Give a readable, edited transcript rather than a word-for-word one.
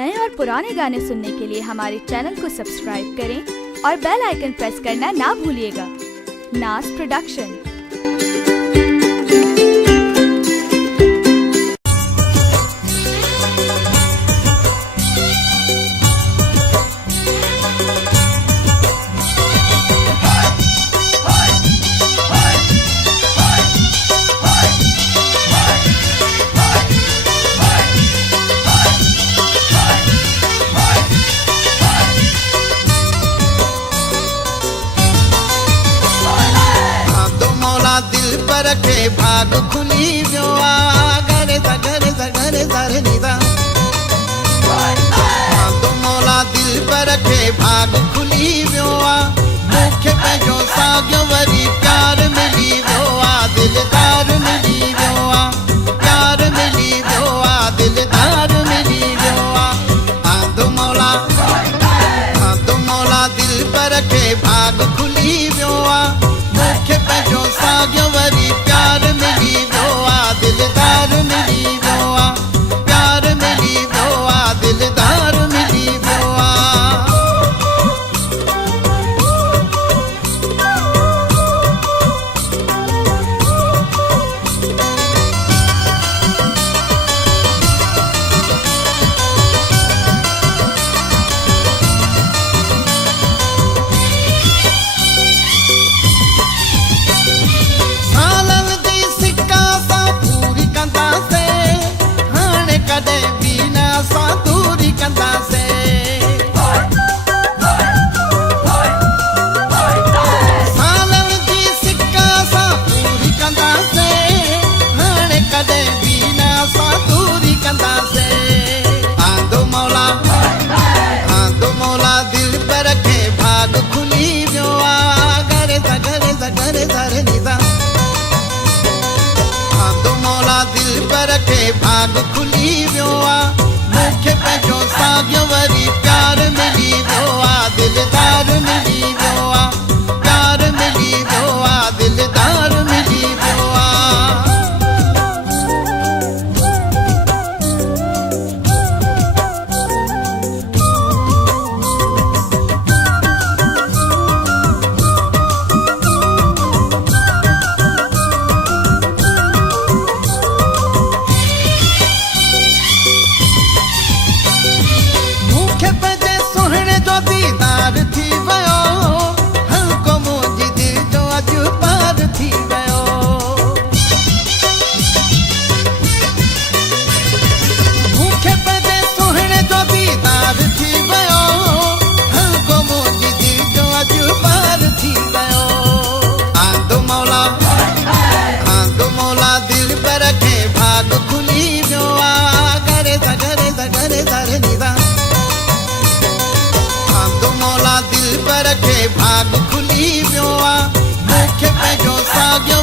नए और पुराने गाने सुनने के लिए हमारे चैनल को सब्सक्राइब करें और बेल आइकन प्रेस करना ना भूलिएगा। नास प्रोडक्शन। दिल पर रखे भाग खुली व्यो गरे सा गरे सा गरे सा रे नीदा। तो मौला दिल पर रखे भाग खुली व्यो मुख्य पे जो साग्यो वरी प्यार मिली व्यो दिलदार मिली व्यो प्यार मिली व्यो दिलदार मिली व्यो। तो मौला दिल पर रखे भाग खुली व्यो मुख्य पे जो साग्यो वरी प्यार मिली व्यो दिलदार मिली व्यो प्यार मिली व्यो दिलदार मिली व्यो। दूरी कंदा से सालन जी सिक्का सा पूरी कंदा से हाणे कदे बीना सा दूरी कंदा से। आंदो मौला दिल पर रखे भाग खुली व्यो गरे सा गरे सा गरे सा रे नीदा। आंदो मौला दिल पर रखे भाग खुली व्यो मुख्य पे जो साग्यो वरी प्यार मिली व्यो दिलदार मिली व्यो प्यार मिली व्यो दिलदार मिली व्यो। दीदार थी वयो हमको मुझी दिल जो अज पार थी वयो। भूखे पदे सुहणे जो दीदार थी वयो हमको मुझी दिल जो अज पार थी वयो। आंदो मौला दिल पर रखे भाग खुली व्यो गरे सा गरे सा गरे सा रे नीदा। दिल पर रखे भाग खुली व्यो मुख्य पे जो साग्यो